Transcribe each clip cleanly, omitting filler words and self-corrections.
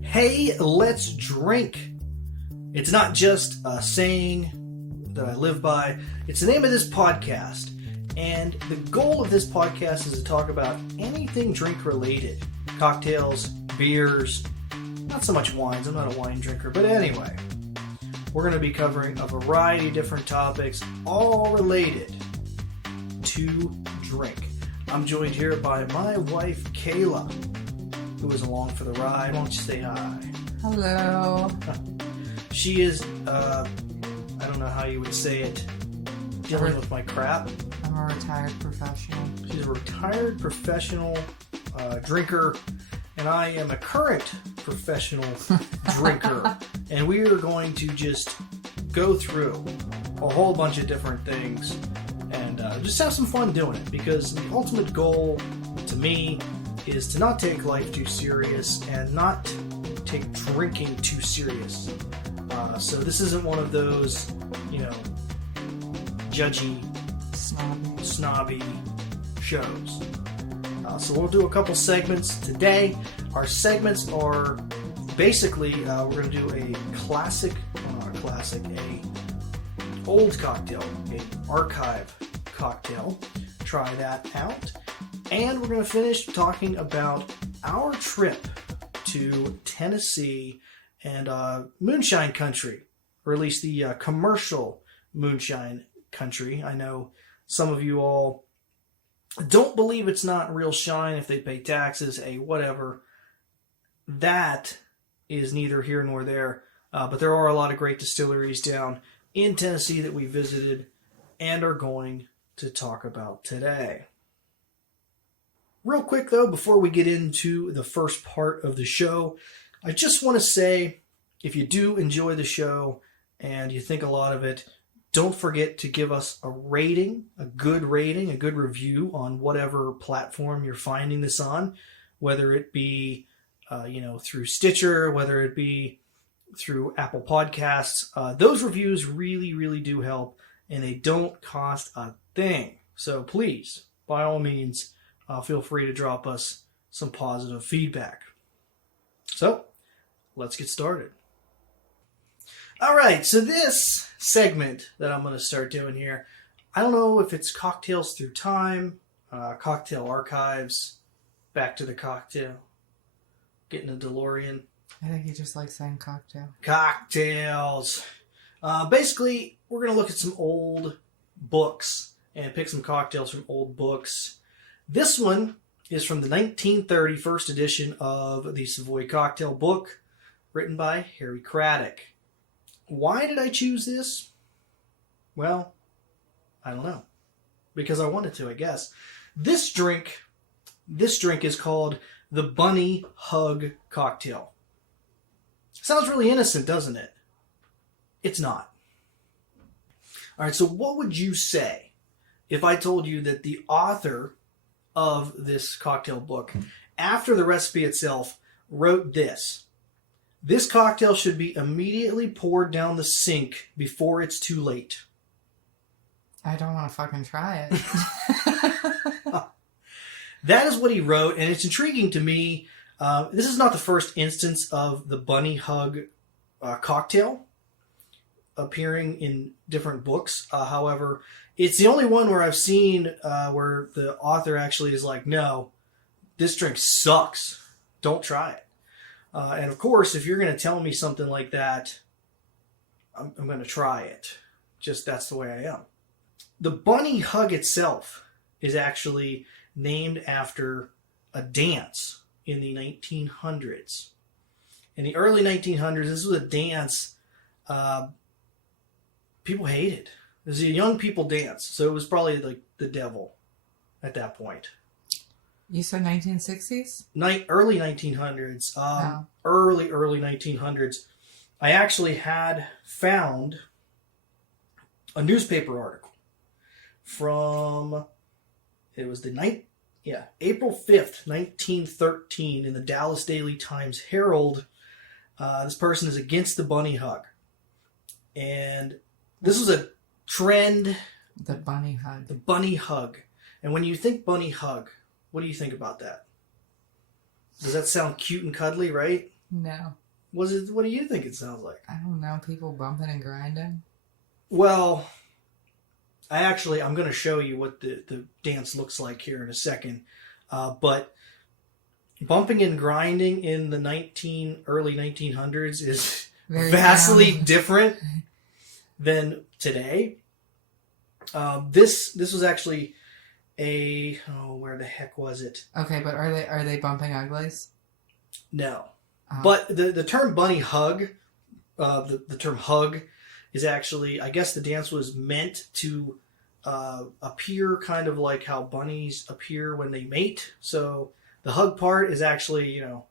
Hey, let's drink. It's not just a saying that I live by. It's the name of this podcast. And the goal of this podcast is to talk about anything drink related. Cocktails, beers, not so much wines. I'm not a wine drinker. But anyway, we're going to be covering a variety of different topics, all related to drink. I'm joined here by my wife, Kayla, who is along for the ride. Why don't you say hi? Hello. She is, I don't know how you would say it, dealing with my crap. I'm a retired professional. She's a retired professional drinker, and I am a current professional drinker. And we are going to just go through a whole bunch of different things and just have some fun doing it, because the ultimate goal to me is to not take life too serious and not take drinking too serious. So this isn't one of those, judgy, snobby shows. So we'll do a couple segments today. Our segments are basically, we're going to do a old cocktail, a archive cocktail. Try that out. And we're going to finish talking about our trip to Tennessee and moonshine country, or at least the commercial moonshine country. I know some of you all don't believe it's not real shine if they pay taxes, whatever. That is neither here nor there. But there are a lot of great distilleries down in Tennessee that we visited and are going to talk about today. Real quick, though, before we get into the first part of the show, I just want to say, if you do enjoy the show and you think a lot of it, don't forget to give us a rating, a good review on whatever platform you're finding this on, whether it be, through Stitcher, whether it be through Apple Podcasts. Those reviews really, really do help, and they don't cost a thing. So please, by all means, feel free to drop us some positive feedback. So, let's get started. All right, so this segment that I'm going to start doing here, I don't know if it's cocktails through time, cocktail archives, back to the cocktail, getting a DeLorean. I think you just like saying cocktail. Cocktails. Basically, we're going to look at some old books and pick some cocktails from old books. This one is from the 1930 first edition of the Savoy Cocktail book, written by Harry Craddock. Why did I choose this? Well, I don't know. Because I wanted to, I guess. This drink is called the Bunny Hug Cocktail. Sounds really innocent, doesn't it? It's not. All right, so what would you say if I told you that the author of this cocktail book, after the recipe itself, wrote this: "This cocktail should be immediately poured down the sink before it's too late"? I don't want to fucking try it. That is what he wrote, and it's intriguing to me. This is not the first instance of the Bunny Hug cocktail appearing in different books. However, it's the only one where I've seen where the author actually is like, no, this drink sucks. Don't try it. And of course, if you're going to tell me something like that, I'm going to try it. Just that's the way I am. The Bunny Hug itself is actually named after a dance in the 1900s. In the early 1900s, this was a dance people hated. It was a young people dance, so it was probably like the devil at that point. You said 1960s? Early 1900s. Early 1900s. I actually had found a newspaper article from, it was April 5th, 1913, in the Dallas Daily Times Herald. This person is against the Bunny Hug. And this was a trend. The Bunny Hug. The Bunny Hug. And when you think Bunny Hug, what do you think about that? Does that sound cute and cuddly, right? No. What do you think it sounds like? I don't know. People bumping and grinding. Well, I'm going to show you what the dance looks like here in a second. But bumping and grinding in the early 1900s is vastly different than today. This was actually where the heck was it? Okay, but are they bumping uglies? No. But the term bunny hug, the term hug is actually, I guess the dance was meant to appear kind of like how bunnies appear when they mate. So the hug part is actually, you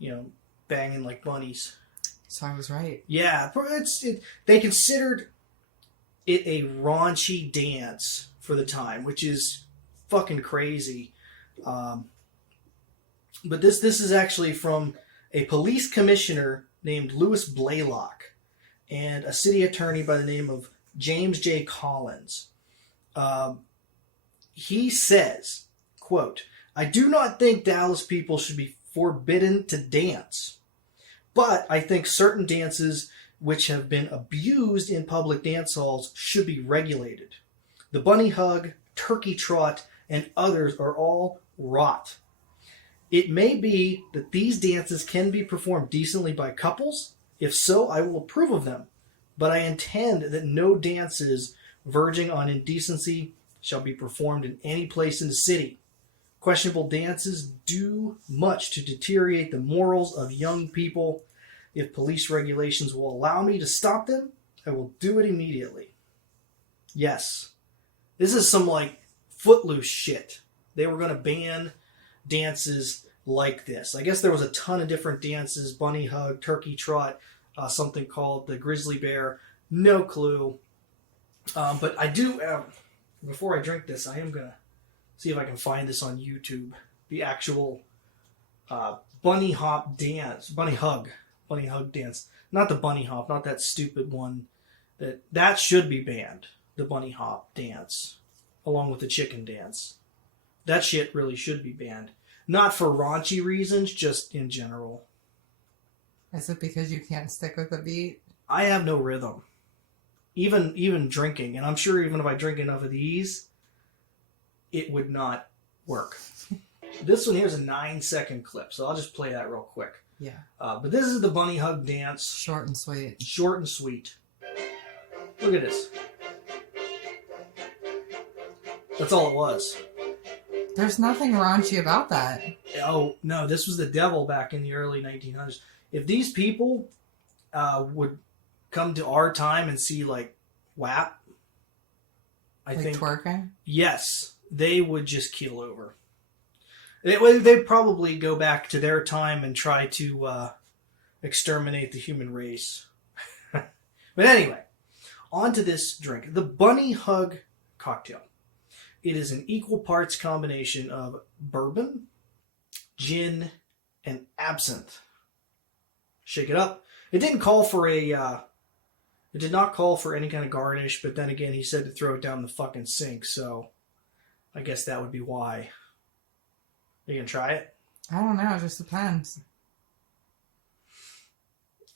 know, banging like bunnies. So I was right. Yeah, they considered it a raunchy dance for the time, which is fucking crazy. But this is actually from a police commissioner named Louis Blaylock and a city attorney by the name of James J. Collins. He says, quote, "I do not think Dallas people should be forbidden to dance, but I think certain dances which have been abused in public dance halls should be regulated. The bunny hug, turkey trot, and others are all rot. It may be that these dances can be performed decently by couples. If so, I will approve of them. But I intend that no dances verging on indecency shall be performed in any place in the city. Questionable dances do much to deteriorate the morals of young people. If police regulations will allow me to stop them, I will do it immediately." Yes. This is some like Footloose shit. They were going to ban dances like this. I guess there was a ton of different dances: bunny hug, turkey trot, something called the grizzly bear. No clue. But I do, before I drink this, I am going to see if I can find this on YouTube. The actual bunny hop dance, bunny hug dance. Not the bunny hop, not that stupid one. That should be banned, the bunny hop dance, along with the chicken dance. That shit really should be banned. Not for raunchy reasons, just in general. Is it because you can't stick with the beat? I have no rhythm. Even drinking, and I'm sure even if I drink enough of these, it would not work. This one here is a 9-second clip, so I'll just play that real quick. Yeah. But this is the bunny hug dance. Short and sweet. Short and sweet. Look at this. That's all it was. There's nothing raunchy about that. Oh, no, this was the devil back in the early 1900s. If these people would come to our time and see, like, WAP, I think... twerking? Yes, they would just keel over. They'd probably go back to their time and try to exterminate the human race. But anyway, on to this drink. The Bunny Hug cocktail. It is an equal parts combination of bourbon, gin, and absinthe. Shake it up. It didn't call for it did not call for any kind of garnish, but then again, he said to throw it down the fucking sink, so I guess that would be why. Are you gonna try it? I don't know. It just depends.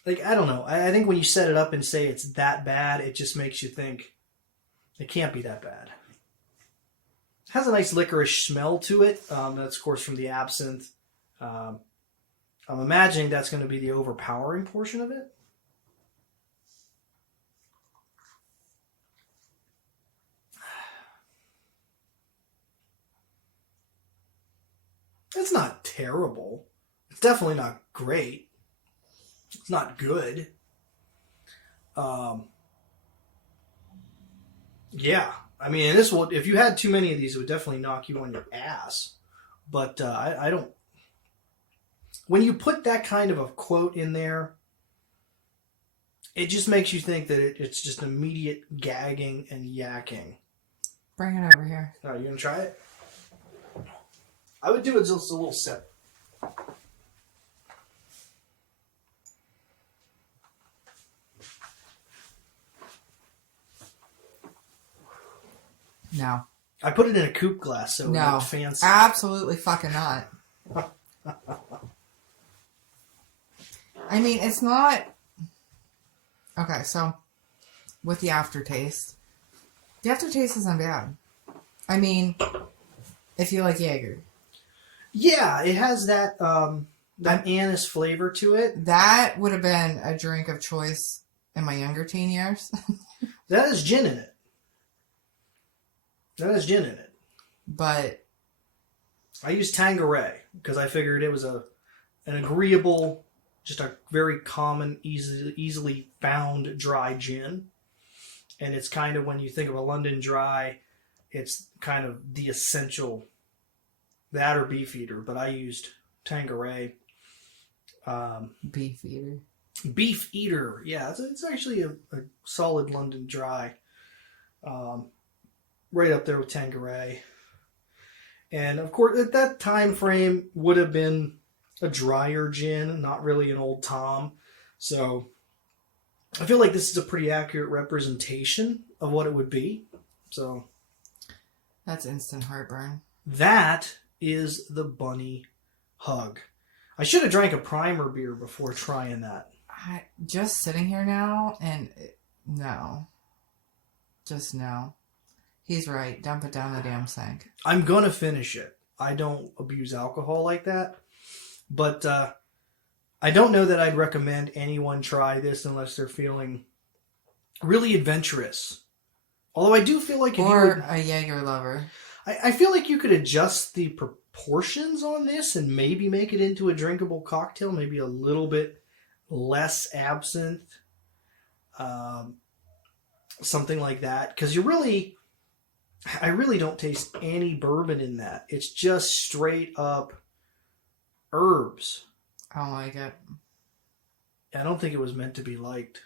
Like, I don't know. I think when you set it up and say it's that bad, it just makes you think it can't be that bad. It has a nice licorice smell to it. That's, of course, from the absinthe. I'm imagining that's going to be the overpowering portion of it. It's not terrible. It's definitely not great. It's not good. Yeah. I mean, this will, if you had too many of these, it would definitely knock you on your ass. But I don't... When you put that kind of a quote in there, it just makes you think that it's just immediate gagging and yakking. Bring it over here. All right, you gonna try it? I would do it just a little sip. No. I put it in a coupe glass, so it No. looked fancy. Absolutely fucking not. I mean, it's not... Okay, so with the aftertaste isn't bad. I mean, if you like Jaeger. Yeah, it has that anise flavor to it. That would have been a drink of choice in my younger teen years. That has gin in it. But I used Tanqueray because I figured it was an agreeable, just a very common, easily found dry gin. And it's kind of, when you think of a London dry, it's kind of the essential, that or Beefeater. But I used Tanqueray. Beefeater. Beefeater, yeah, it's actually a solid London dry. Right up there with Tanqueray. And of course, at that time frame, would have been a drier gin, not really an Old Tom. So I feel like this is a pretty accurate representation of what it would be. So that's instant heartburn. That is the Bunny Hug. I should have drank a primer beer before trying that. Just sitting here now, and no. Just no. He's right. Dump it down the damn sink. I'm going to finish it. I don't abuse alcohol like that. But I don't know that I'd recommend anyone try this unless they're feeling really adventurous. Although I do feel like if or a Jaeger lover. I feel like you could adjust the proportions on this and maybe make it into a drinkable cocktail. Maybe a little bit less absinthe. Something like that. Because I really don't taste any bourbon in that. It's just straight up herbs. I don't like it. I don't think it was meant to be liked.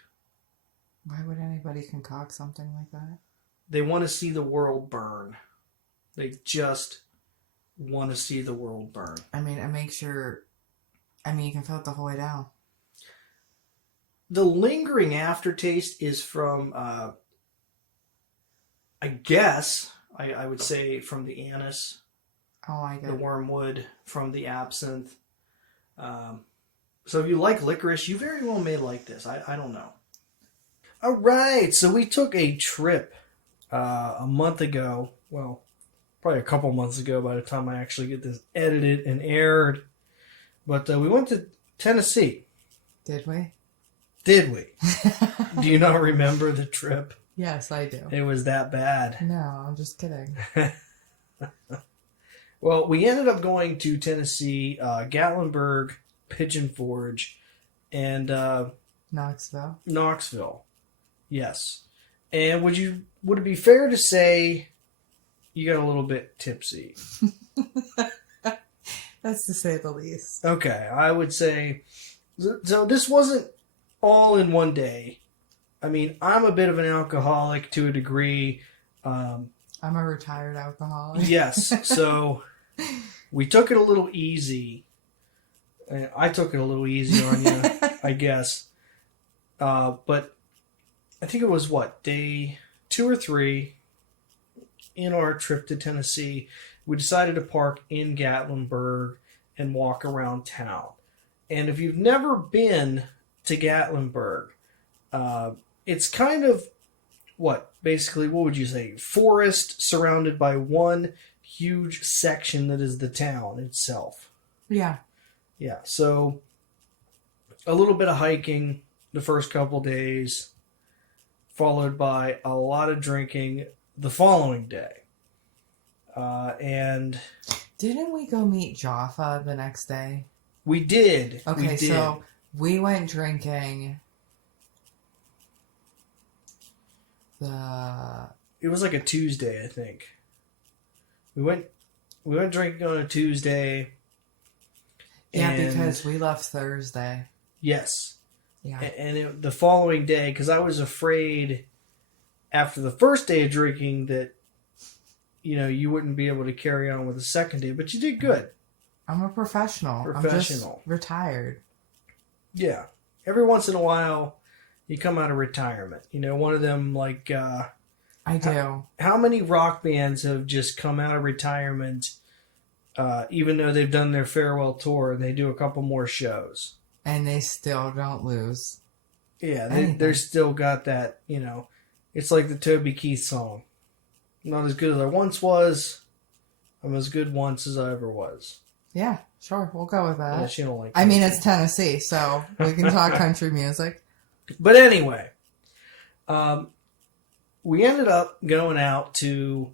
Why would anybody concoct something like that? They want to see the world burn. They just want to see the world burn. I mean, it makes your... I mean, you can fill it the whole way down. The lingering aftertaste is from... I guess, I would say from the anise, the wormwood, from the absinthe. So if you like licorice, you very well may like this. I don't know. All right, so we took a trip a month ago. Well, probably a couple months ago by the time I actually get this edited and aired. But we went to Tennessee. Did we? Did we? Do you not remember the trip? Yes, I do. It was that bad. No, I'm just kidding. Well, we ended up going to Tennessee, Gatlinburg, Pigeon Forge, and Knoxville. Yes. And would it be fair to say you got a little bit tipsy? That's to say the least. Okay, I would say so. This wasn't all in one day. I mean, I'm a bit of an alcoholic to a degree. I'm a retired alcoholic. Yes, so we took it a little easy. I took it a little easy on you, I guess. But I think it was, day 2 or 3 in our trip to Tennessee, we decided to park in Gatlinburg and walk around town. And if you've never been to Gatlinburg, it's kind of, basically, what would you say? Forest surrounded by one huge section that is the town itself. Yeah. Yeah, so a little bit of hiking the first couple days, followed by a lot of drinking the following day. And didn't we go meet Jaffa the next day? We did. Okay, so we went drinking It was like a Tuesday, I think. We went drinking on a Tuesday. Yeah, because we left Thursday. Yes. Yeah. And the following day, because I was afraid after the first day of drinking that, you wouldn't be able to carry on with the second day, but you did good. I'm a professional. I'm just retired. Yeah. Every once in a while, you come out of retirement. One of them, I do. How many rock bands have just come out of retirement, even though they've done their farewell tour, and they do a couple more shows? And they still don't lose. Yeah, they're still got that, it's like the Toby Keith song. Not as good as I once was. I'm as good once as I ever was. Yeah, sure. We'll go with that. Yeah, she don't like I mean, it's Tennessee, so we can talk country music. But anyway, we ended up going out to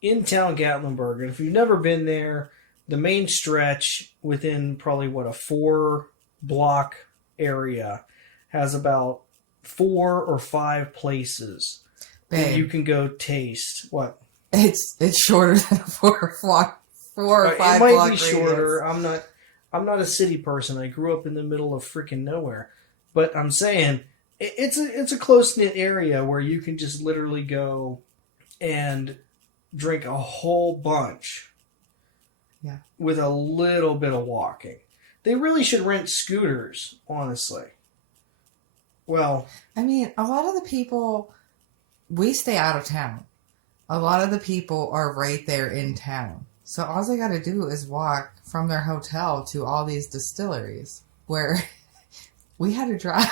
in-town Gatlinburg. And if you've never been there, the main stretch within probably, a 4-block area has about 4 or 5 places that you can go taste. What? It's shorter than a 4 or 5 block. It might be shorter. I'm not a city person. I grew up in the middle of freaking nowhere. But I'm saying it's a close-knit area where you can just literally go and drink a whole bunch. Yeah. With a little bit of walking. They really should rent scooters, honestly. Well, I mean, a lot of the people, we stay out of town. A lot of the people are right there in town. So all they got to do is walk from their hotel to all these distilleries where we had to drive.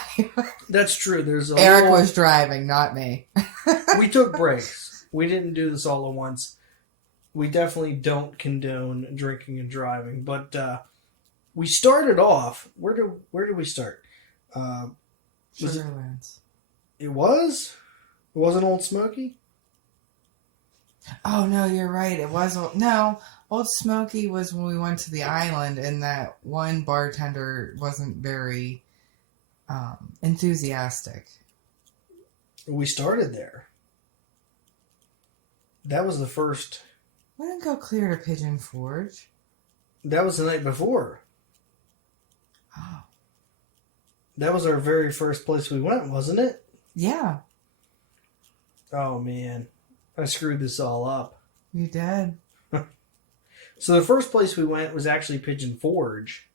That's true. Eric was driving, not me. We took breaks. We didn't do this all at once. We definitely don't condone drinking and driving, but we started off. Where did we start? Sugarlands. It was? It wasn't Old Smoky? Oh, no, you're right. It was. No, Old Smoky was when we went to the island, and that one bartender wasn't very enthusiastic. We started there. That was the first. We didn't go clear to Pigeon Forge. That was the night before. Oh. That was our very first place we went, wasn't it? Yeah. Oh, man. I screwed this all up. You did. So the first place we went was actually Pigeon Forge,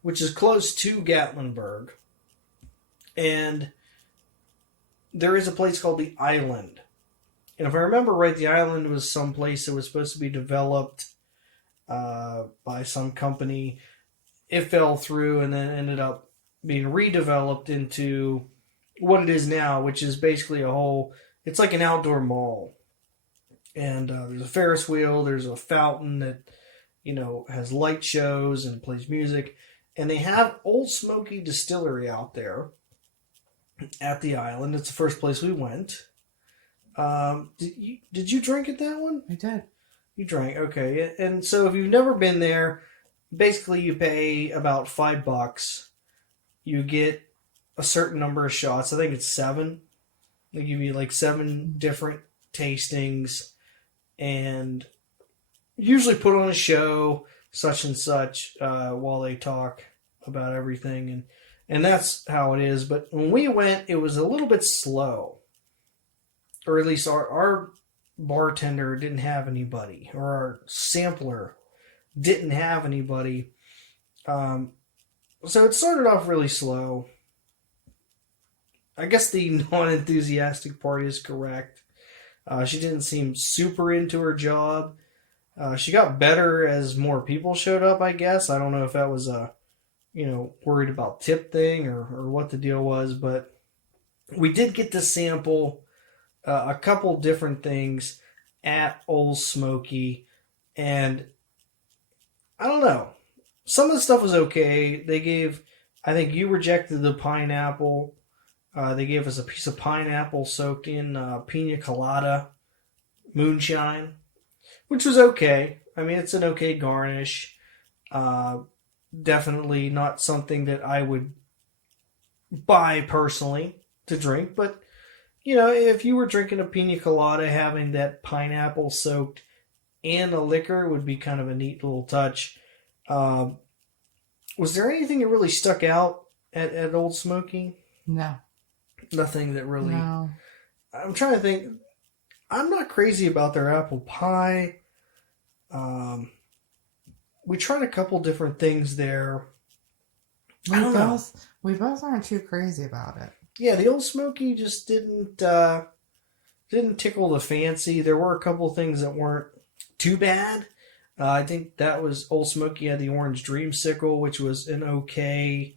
which is close to Gatlinburg. And there is a place called the Island. And if I remember right, the Island was some place that was supposed to be developed by some company. It fell through and then ended up being redeveloped into what it is now, which is basically it's like an outdoor mall. And there's a Ferris wheel, there's a fountain that, has light shows and plays music. And they have Old Smoky Distillery out there at the Island. It's the first place we went. Did you drink at that one? I did. You drank, okay. And so if you've never been there, basically you pay about $5. You get a certain number of shots. I think it's 7. They give you like 7 different tastings and usually put on a show, such and such, while they talk about everything. And that's how it is. But when we went, it was a little bit slow. Or at least our bartender didn't have anybody. Or our sampler didn't have anybody. So it started off really slow. I guess the non-enthusiastic part is correct. She didn't seem super into her job. She got better as more people showed up, I guess. I don't know if that was a, worried about tip thing or what the deal was, but we did get to sample a couple different things at Old Smoky, and I don't know. Some of the stuff was okay. I think you rejected the pineapple. They gave us a piece of pineapple soaked in pina colada moonshine, which was okay. I mean, it's an okay garnish. Definitely not something that I would buy personally to drink, but if you were drinking a pina colada, having that pineapple soaked and a liquor would be kind of a neat little touch. Was there anything that really stuck out at Old Smoky? No. Nothing that really... No. I'm trying to think. I'm not crazy about their apple pie. We tried a couple different things there. We both aren't too crazy about it. Yeah, the Old Smoky just didn't tickle the fancy. There were a couple things that weren't too bad. I think that was Old Smoky had the orange dreamsicle, which was an okay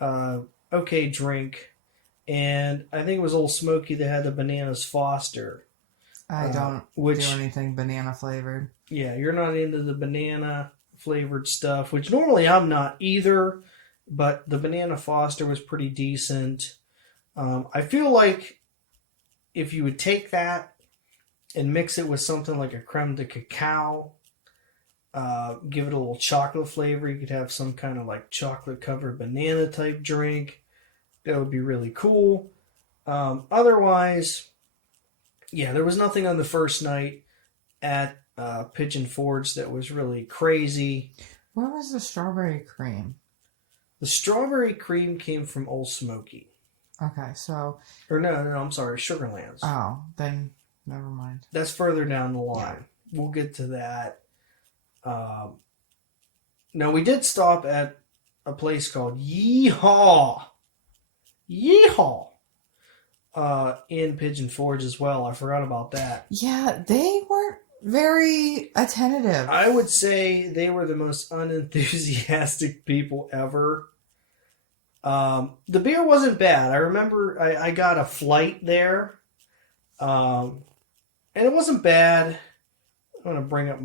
okay drink. And I think it was Old Smoky that had the Bananas Foster. I don't which, do anything banana flavored. Yeah, you're not into the banana flavored stuff, which normally I'm not either. But the Banana Foster was pretty decent. I feel like if you would take that and mix it with something like a creme de cacao, give it a little chocolate flavor, you could have some kind of like chocolate covered banana type drink. That would be really cool. Otherwise, yeah, there was nothing on the first night at Pigeon Forge that was really crazy. Where was the strawberry cream? The strawberry cream came from Old Smoky. Okay, so... Or no, I'm sorry, Sugarlands. Oh, then never mind. That's further down the line. Yeah. We'll get to that. Now, we did stop at a place called Yeehaw! In Pigeon Forge as well. I forgot about that. Yeah, they weren't very attentive. I would say they were the most unenthusiastic people ever. The beer wasn't bad. I remember I got a flight there. And it wasn't bad. I'm going to bring up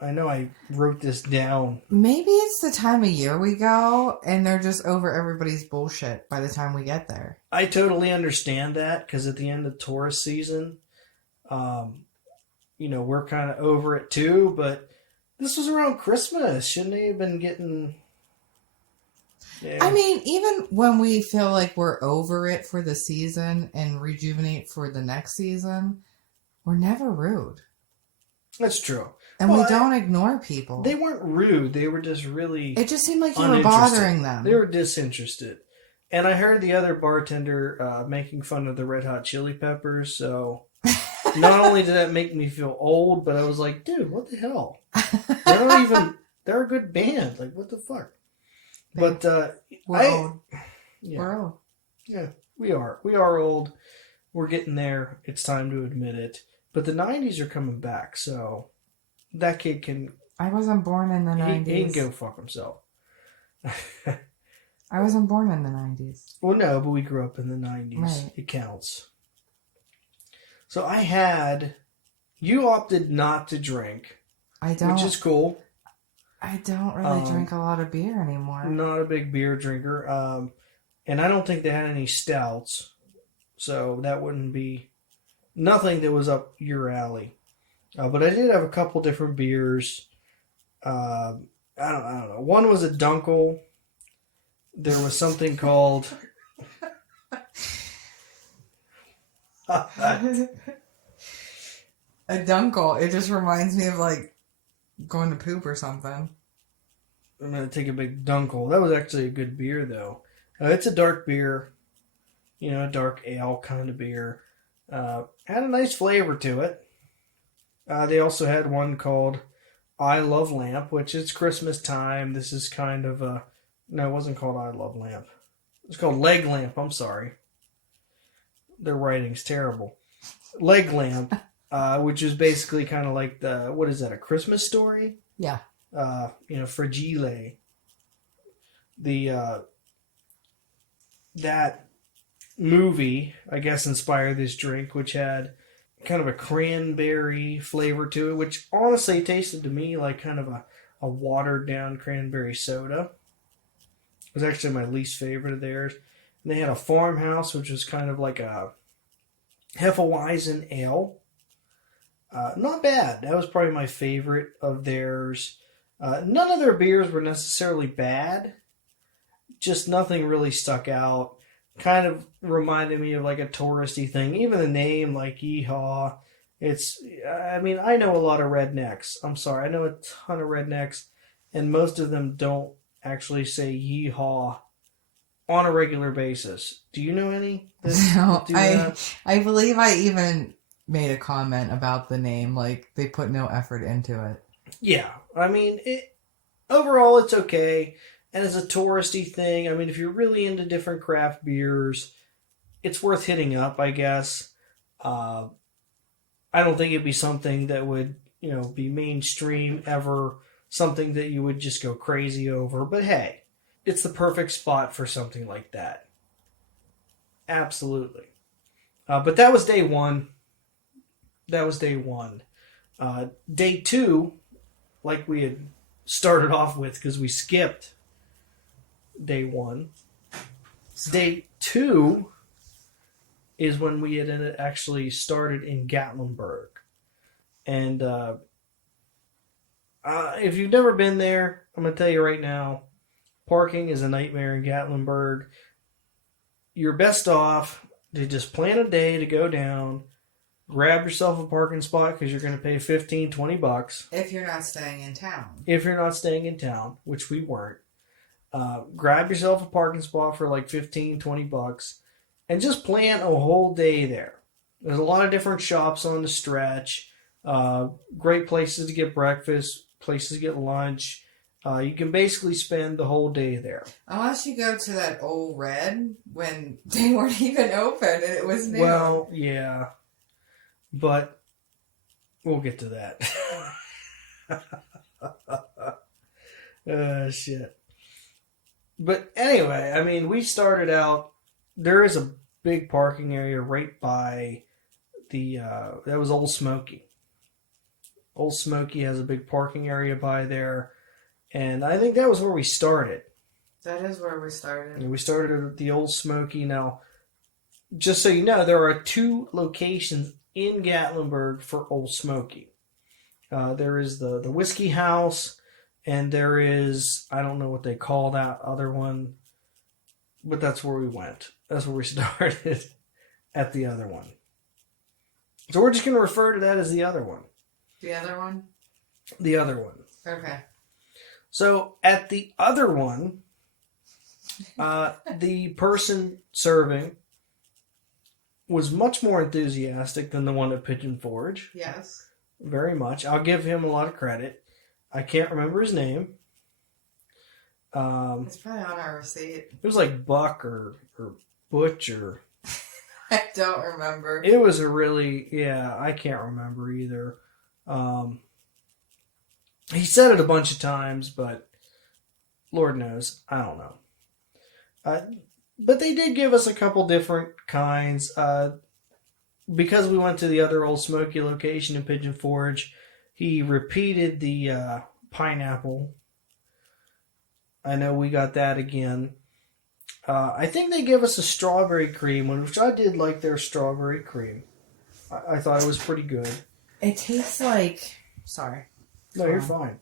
I know I wrote this down. Maybe it's the time of year we go, and they're just over everybody's bullshit by the time we get there. I totally understand that, because at the end of tourist season, we're kind of over it too, but this was around Christmas. Shouldn't they have been getting... Yeah. I mean, even when we feel like we're over it for the season and rejuvenate for the next season, we're never rude. That's true. And we don't ignore people. They weren't rude. They were just really... It just seemed like you were bothering them. They were disinterested. And I heard the other bartender making fun of the Red Hot Chili Peppers, so... Not only did that make me feel old, but I was like, dude, what the hell? They're a good band. Like, what the fuck? But we're old. Yeah. We're old. Yeah, we are. We are old. We're getting there. It's time to admit it. But the 90s are coming back, so that kid can... I wasn't born in the 90s. He can go fuck himself. I wasn't born in the 90s. Well, no, but we grew up in the 90s. Right. It counts. So you opted not to drink. I don't. Which is cool. I don't really drink a lot of beer anymore. Not a big beer drinker. And I don't think they had any stouts. So that wouldn't be nothing that was up your alley. But I did have a couple different beers. I don't know. One was a Dunkel. There was something called... A Dunkel. It just reminds me of like going to poop or something. I'm going to take a big Dunkel. That was actually a good beer, though. It's a dark beer. A dark ale kind of beer. Had a nice flavor to it. They also had one called I Love Lamp, which is Christmas time. This is kind of a... No, it wasn't called I Love Lamp. It's called Leg Lamp. I'm sorry. Their writing's terrible. Leg Lamp, which is basically kind of like the... What is that, a Christmas story? Yeah. Fragile. That movie, I guess, inspired this drink, which had kind of a cranberry flavor to it, which honestly tasted to me like kind of a watered down cranberry soda. It was actually my least favorite of theirs. And they had a Farmhouse, which was kind of like a Hefeweizen ale. Not bad. That was probably my favorite of theirs. None of their beers were necessarily bad. Just nothing really stuck out. Kind of reminded me of like a touristy thing. Even the name, like Yeehaw. I know a lot of rednecks. I'm sorry. I know a ton of rednecks. And most of them don't actually say Yeehaw on a regular basis. Do you know any? No, I believe I even made a comment about the name. Like, they put no effort into it. Yeah. Overall, it's okay. And as a touristy thing, if you're really into different craft beers, it's worth hitting up, I guess. I don't think it'd be something that would, be mainstream ever, something that you would just go crazy over. But hey, it's the perfect spot for something like that. Absolutely. But that was day one. Day two, like we had started off with, because we skipped day one. Day two is when we had actually started in Gatlinburg. And if you've never been there, I'm going to tell you right now, parking is a nightmare in Gatlinburg. You're best off to just plan a day to go down, grab yourself a parking spot because you're going to pay $15-20. If you're not staying in town. If you're not staying in town, which we weren't. Grab yourself a parking spot for like $15-20 and just plan a whole day there. There's a lot of different shops on the stretch. Great places to get breakfast, places to get lunch. You can basically spend the whole day there. Unless you go to that old Red when they weren't even open and it was new. Well, yeah. But we'll get to that. Shit. But anyway, I mean, we started out, there is a big parking area right by that was Old Smoky. Old Smoky has a big parking area by there. And I think that was where we started. That is where we started. And we started at the Old Smoky. Now, just so you know, there are 2 locations in Gatlinburg for Old Smoky. There is the Whiskey House, and there is, I don't know what they call that other one, but that's where we went. That's where we started at the other one. So we're just going to refer to that as the other one. The other one? The other one. Okay. So at the other one, the person serving was much more enthusiastic than the one at Pigeon Forge. Yes. Very much. I'll give him a lot of credit. I can't remember his name. It's probably on our receipt. It was like Buck or Butch or... I don't remember. It was a really... Yeah, I can't remember either. He said it a bunch of times, but Lord knows, I don't know. But they did give us a couple different kinds. Because we went to the other Old Smoky location in Pigeon Forge, he repeated the pineapple. I know we got that again. I think they gave us a strawberry cream one, which I did like their strawberry cream. I thought it was pretty good. It tastes like... Sorry. No, you're fine.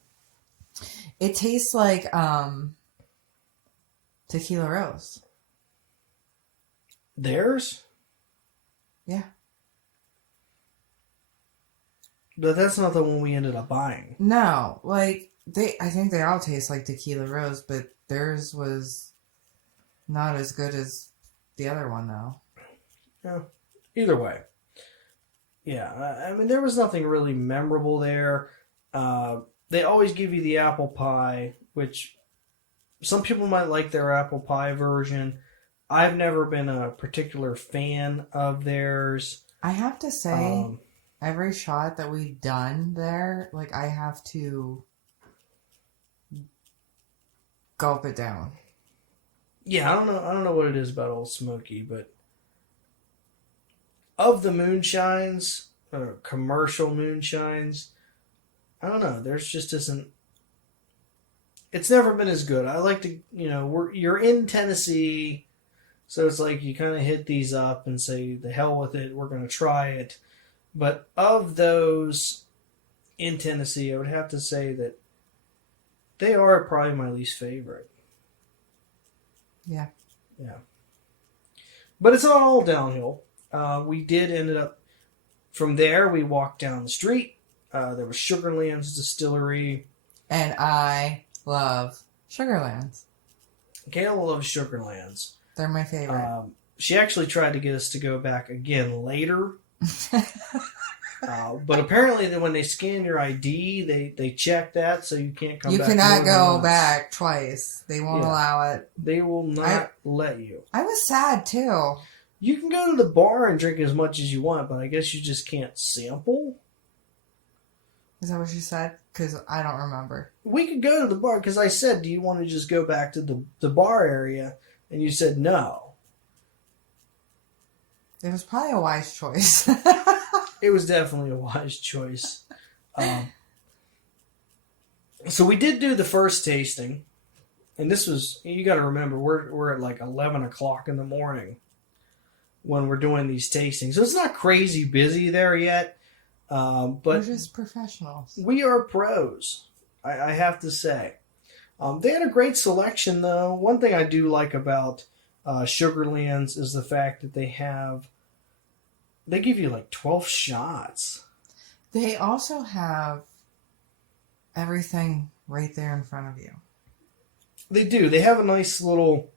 It tastes like Tequila Rose. Theirs? Yeah. But that's not the one we ended up buying. No, like I think they all taste like Tequila Rose, but theirs was not as good as the other one, though. Yeah. Either way. Yeah, I mean, there was nothing really memorable there. They always give you the apple pie, which some people might like their apple pie version. I've never been a particular fan of theirs. I have to say, every shot that we've done there, like, I have to gulp it down. Yeah, I don't know what it is about Old Smoky, but of the moonshines, commercial moonshines, I don't know. There's just isn't. It's never been as good. I like to, you're in Tennessee, so it's like you kind of hit these up and say, the hell with it, we're going to try it. But of those in Tennessee, I would have to say that they are probably my least favorite. Yeah. Yeah. But it's not all downhill. We did ended up, from there, we walked down the street. There was Sugarlands Distillery. And I love Sugarlands. Kayla loves Sugarlands. They're my favorite. She actually tried to get us to go back again later. But apparently when they scan your ID, they check that, so you can't come back. You cannot go back twice. They won't allow it. They will not let you. I was sad, too. You can go to the bar and drink as much as you want, but I guess you just can't sample. Is that what you said? Because I don't remember. We could go to the bar, because I said, do you want to just go back to the bar area? And you said no. It was probably a wise choice. It was definitely a wise choice. So we did do the first tasting. And this was, you got to remember, we're at like 11 o'clock in the morning when we're doing these tastings. So it's not crazy busy there yet. But we're just professionals. We are pros, I have to say. They had a great selection, though. One thing I do like about Sugarlands is the fact that they give you like 12 shots. They also have everything right there in front of you. They do. They have a nice little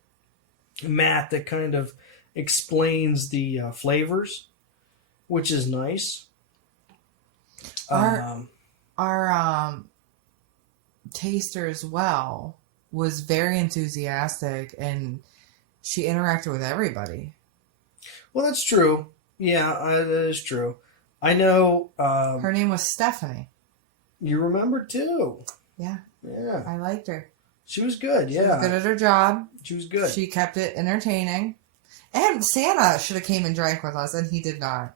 mat that kind of explains the flavors, which is nice. Our taster as well was very enthusiastic, and she interacted with everybody. Well, that's true. Yeah, that is true. I know. Her name was Stephanie. You remember too? Yeah. Yeah. I liked her. She was good. Yeah. She was good at her job. She was good. She kept it entertaining. And Santa should have came and drank with us, and he did not.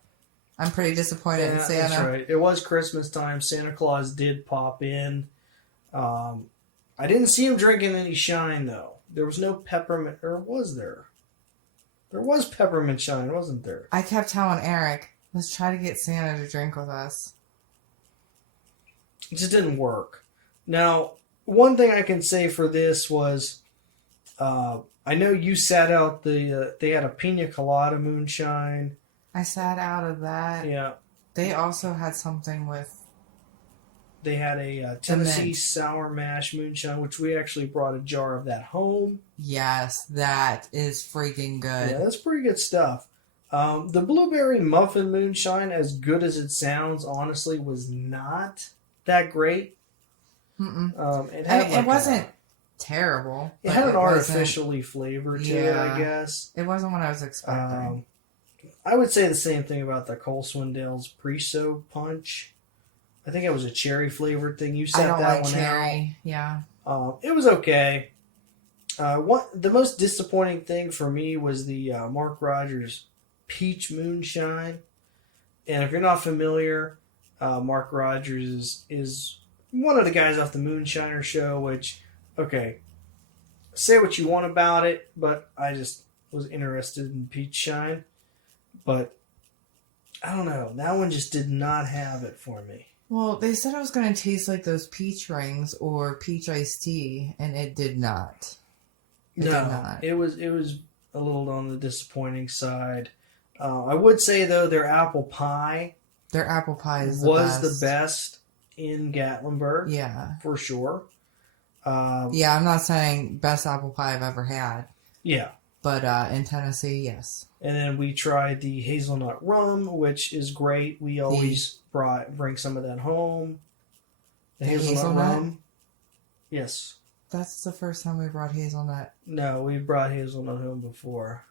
I'm pretty disappointed in Santa. That's right. It was Christmas time. Santa Claus did pop in. I didn't see him drinking any shine, though. There was no peppermint, or was there? There was peppermint shine, wasn't there? I kept telling Eric, let's try to get Santa to drink with us. It just didn't work. Now, one thing I can say for this was, I know you sat out they had a pina colada moonshine. I sat out of that. Yeah. They also had something with... They had a Tennessee Sour Mash moonshine, which we actually brought a jar of that home. Yes, that is freaking good. Yeah, that's pretty good stuff. The blueberry muffin moonshine, as good as it sounds, honestly, was not that great. It wasn't terrible. It had an artificially flavor to it, I guess. It wasn't what I was expecting. I would say the same thing about the Cole Swindell's Preso Punch. I think it was a cherry flavored thing. You set that one cherry. Out. Yeah. It was okay. The most disappointing thing for me was the Mark Rogers Peach Moonshine. And if you're not familiar, Mark Rogers is one of the guys off the Moonshiner show, which, okay, say what you want about it, but I just was interested in Peach Shine. But I don't know. That one just did not have it for me. Well, they said it was going to taste like those peach rings or peach iced tea, and it did not. It did not. It was a little on the disappointing side. I would say, though, their apple pie was the best in Gatlinburg. Yeah. For sure. Yeah, I'm not saying best apple pie I've ever had. Yeah. But in Tennessee, yes. And then we tried the hazelnut rum, which is great. We always bring some of that home. The hazelnut rum. Yes. That's the first time we brought hazelnut. No, we brought hazelnut home before.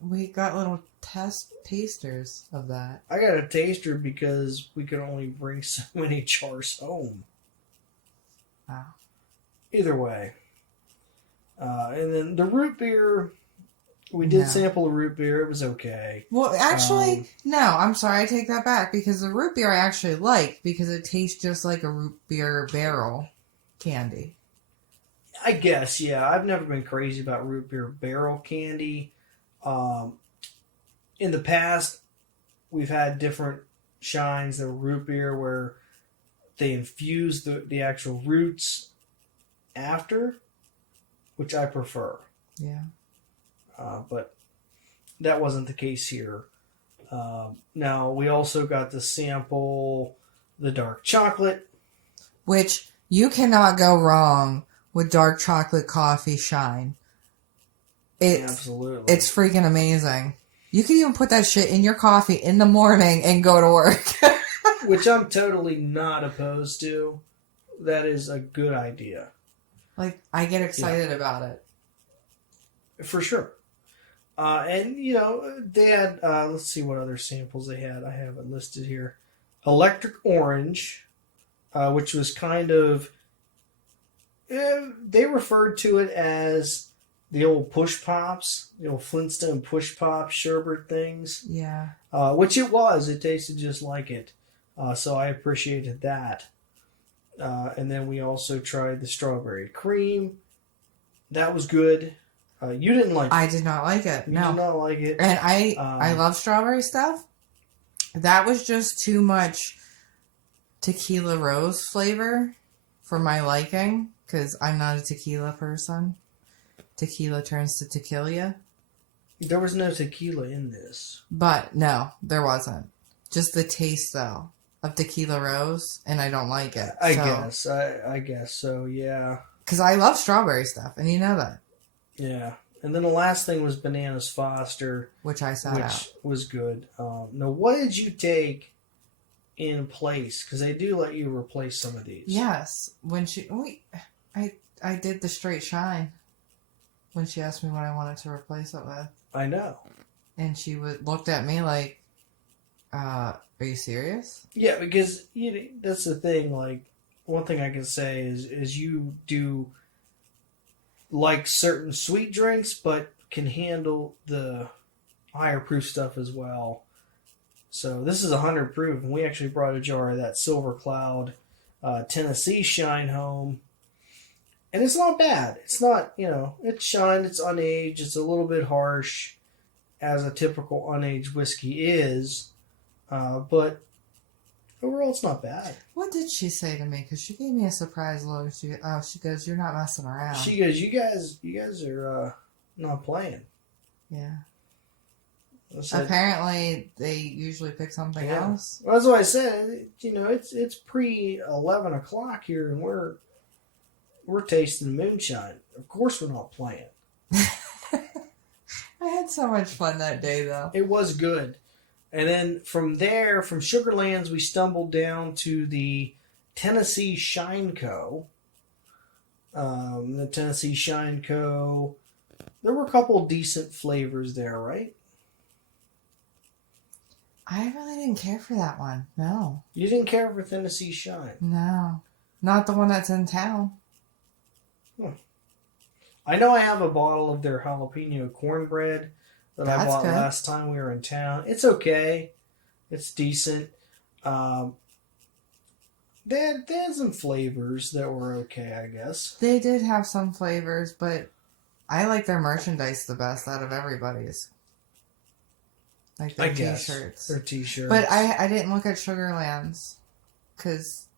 We got little tasters of that. I got a taster because we could only bring so many jars home. Wow. Either way. And then the root beer... We did sample a root beer. It was okay. Well, actually, no. I'm sorry. I take that back because the root beer I actually like because it tastes just like a root beer barrel candy. I guess, yeah. I've never been crazy about root beer barrel candy. In the past, we've had different shines that were root beer where they infuse the actual roots after, which I prefer. Yeah. But that wasn't the case here. Now, we also got to sample the dark chocolate. Which you cannot go wrong with dark chocolate coffee shine. Absolutely. It's freaking amazing. You can even put that shit in your coffee in the morning and go to work. Which I'm totally not opposed to. That is a good idea. Like, I get excited about it. For sure. And, they had, let's see what other samples they had. I have it listed here. Electric Orange, which was kind of, they referred to it as the old push pops, the old Flintstone push pop sherbet things. Yeah. Which it was. It tasted just like it. So I appreciated that. And then we also tried the strawberry cream. That was good. You didn't like it. I did not like it. You No. did not like it. And I love strawberry stuff. That was just too much tequila rose flavor for my liking, because I'm not a tequila person. Tequila turns to tequila. There was no tequila in this. But no, there wasn't. Just the taste, though, of tequila rose, and I don't like it. I guess so, yeah. Because I love strawberry stuff, and you know that. Yeah. And then the last thing was Bananas Foster. Which I sat out. Which was good. Now, what did you take in place? Because they do let you replace some of these. Yes. I did the straight shine when she asked me what I wanted to replace it with. I know. And she looked at me like, are you serious? Yeah, because that's the thing. Like, one thing I can say is you do like certain sweet drinks, but can handle the higher proof stuff as well. So this is 100 proof, and we actually brought a jar of that Silver Cloud Tennessee Shine home. And it's not bad. It's not, it's shined, it's unaged, it's a little bit harsh, as a typical unaged whiskey is. But overall, it's not bad. What did she say to me? Because she gave me a surprise look. She goes, "You're not messing around." She goes, "You guys are not playing." Yeah. Said, apparently, they usually pick something else. Well, that's what I said. It's pre 11 o'clock here, and we're tasting moonshine. Of course, we're not playing. I had so much fun that day, though. It was good. And then from there, from Sugarlands, we stumbled down to the Tennessee Shine Co. The Tennessee Shine Co. There were a couple decent flavors there, right? I really didn't care for that one. No. You didn't care for Tennessee Shine? No. Not the one that's in town. I know I have a bottle of their jalapeno cornbread that I bought good. last time we were in town. It's okay. It's decent. They had some flavors that were okay, I guess. They did have some flavors, but I like their merchandise the best out of everybody's. Like their t-shirts. Their t-shirts. But I didn't look at Sugarlands because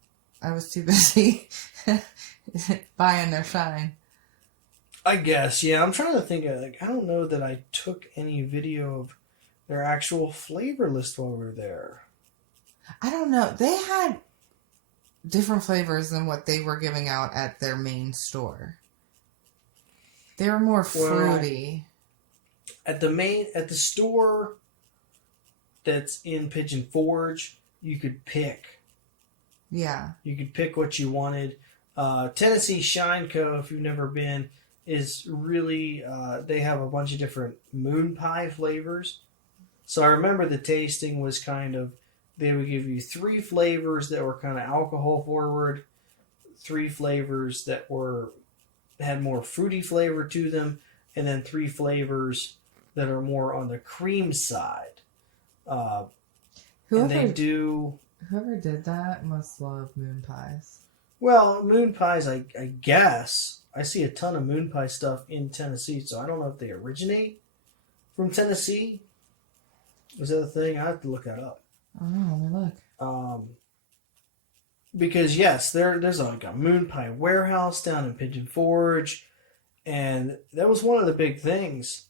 I was too busy buying their shine. I guess, yeah. I'm trying to think of, I don't know that I took any video of their actual flavor list while we were there. I don't know. They had different flavors than what they were giving out at their main store. They were more fruity. At the store that's in Pigeon Forge, you could pick. Yeah. You could pick what you wanted. Tennessee Shine Co., if you've never been, is really, they have a bunch of different moon pie flavors. So I remember the tasting was kind of, they would give you 3 flavors that were kind of alcohol forward, 3 flavors that had more fruity flavor to them, and then 3 flavors that are more on the cream side. Whoever did that must love moon pies. Well, moon pies, I guess. I see a ton of moon pie stuff in Tennessee, so I don't know if they originate from Tennessee. Was that a thing? I have to look that up. Oh, let me look. Because yes, there's like a moon pie warehouse down in Pigeon Forge, and that was one of the big things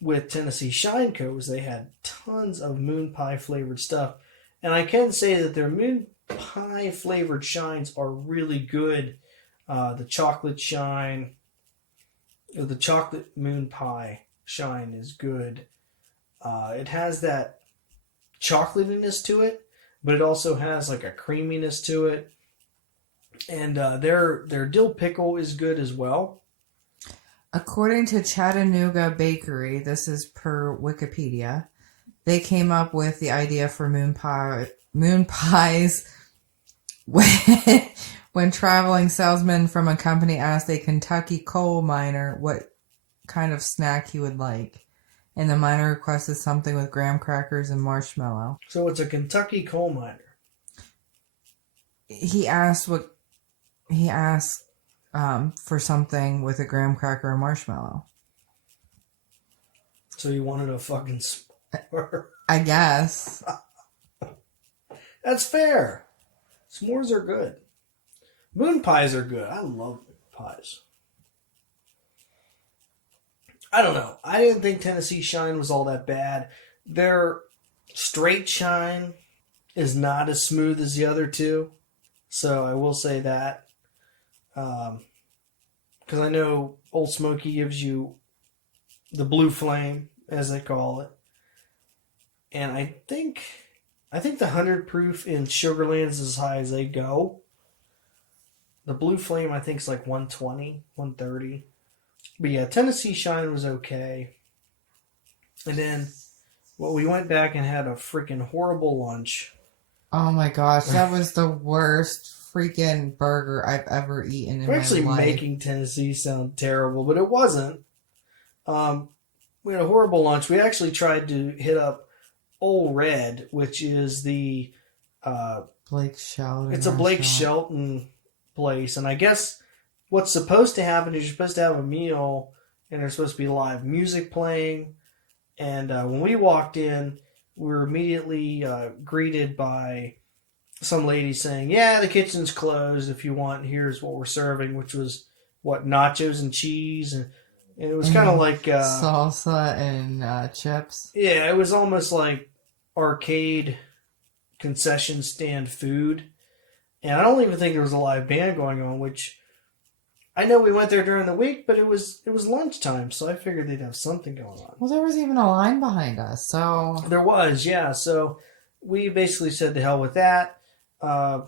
with Tennessee Shine Co. was they had tons of moon pie flavored stuff, and I can say that their moon pie flavored shines are really good. The chocolate shine, the chocolate moon pie shine is good. It has that chocolatiness to it, but it also has like a creaminess to it. And their dill pickle is good as well. According to Chattanooga Bakery, this is per Wikipedia, they came up with the idea for moon pies when traveling salesman from a company asked a Kentucky coal miner what kind of snack he would like, and the miner requested something with graham crackers and marshmallow. So it's a Kentucky coal miner. He asked for something with a graham cracker and marshmallow. So you wanted a fucking s'more. I guess. That's fair. S'mores are good. Moon pies are good. I love moon pies. I don't know. I didn't think Tennessee Shine was all that bad. Their straight shine is not as smooth as the other two. So I will say that. Because I know Old Smoky gives you the blue flame, as they call it. And I think the 100 proof in Sugarland is as high as they go. The blue flame, I think, is like 120, 130. But yeah, Tennessee Shine was okay. And then, well, we went back and had a freaking horrible lunch. Oh my gosh, that was the worst freaking burger I've ever eaten in my life. We're actually making Tennessee sound terrible, but it wasn't. We had a horrible lunch. We actually tried to hit up Old Red, which is the Blake Shelton. It's a Blake Shelton place, and I guess what's supposed to happen is you're supposed to have a meal, and there's supposed to be live music playing. And when we walked in, we were immediately greeted by some lady saying, "Yeah, the kitchen's closed. If you want, here's what we're serving," which was nachos and cheese, and it was kind of like salsa and chips. Yeah, it was almost like arcade concession stand food. And I don't even think there was a live band going on, which I know we went there during the week, but it was lunchtime, so I figured they'd have something going on. Well, there was even a line behind us, so... There was, yeah. So we basically said to hell with that. I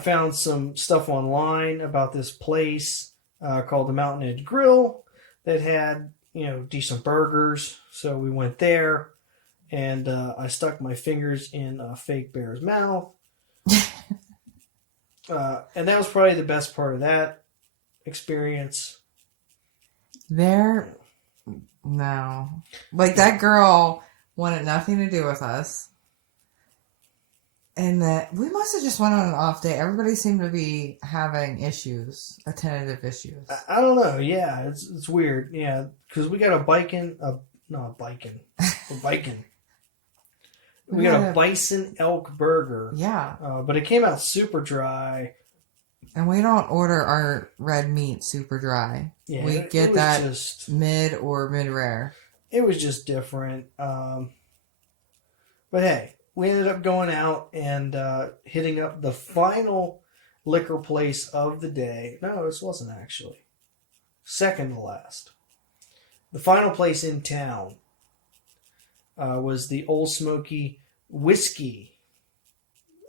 found some stuff online about this place called the Mountain Edge Grill that had, decent burgers. So we went there, and I stuck my fingers in a fake bear's mouth. And that was probably the best part of that experience. No. Like, that girl wanted nothing to do with us. And that we must have just went on an off day. Everybody seemed to be having issues, tentative issues. I don't know. Yeah, it's weird. Yeah, because we got a biking. We got a bison elk burger. Yeah. But it came out super dry. And we don't order our red meat super dry. Yeah, we get that just mid or mid rare. It was just different. But hey, we ended up going out and hitting up the final liquor place of the day. No, this wasn't actually. Second to last. The final place in town was the Old Smoky whiskey